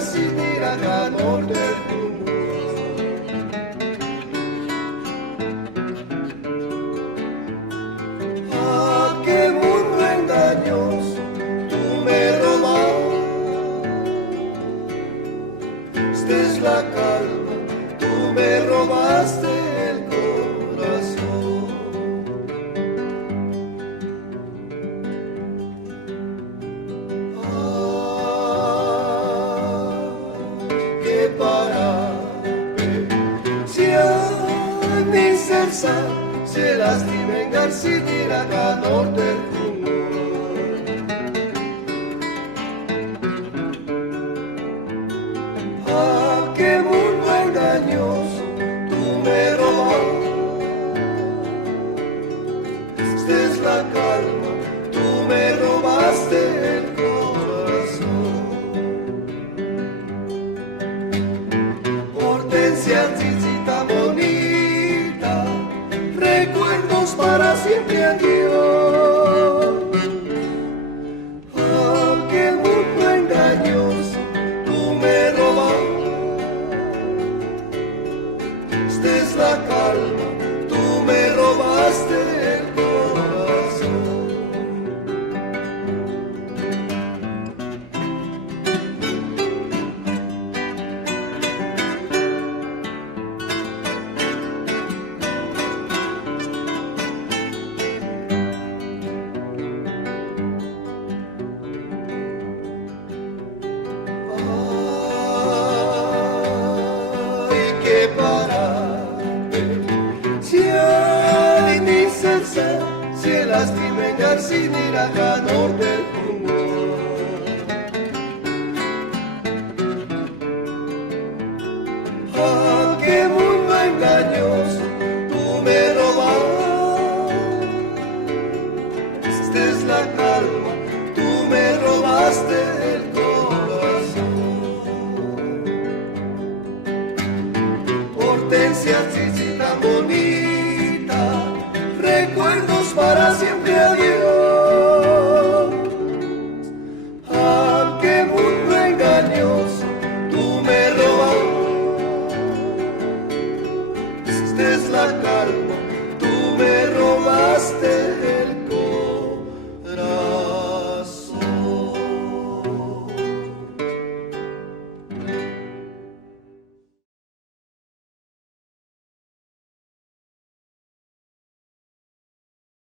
sin ir a ganor del ah, qué mundo engañoso, tú me robaste la calma, tú me robaste el corazón. Se lastimen sin ir a ganor del rumor. Ah, qué mundo engañoso, tú me robaste la calma, tú me robaste el corazón. Hortensia, chichita bonita, recuerdos para siempre adiós. Oh, qué mundo engañoso, tú me robaste la calma, tú me robaste el corazón. Si el lastim vengar sin ir a ganor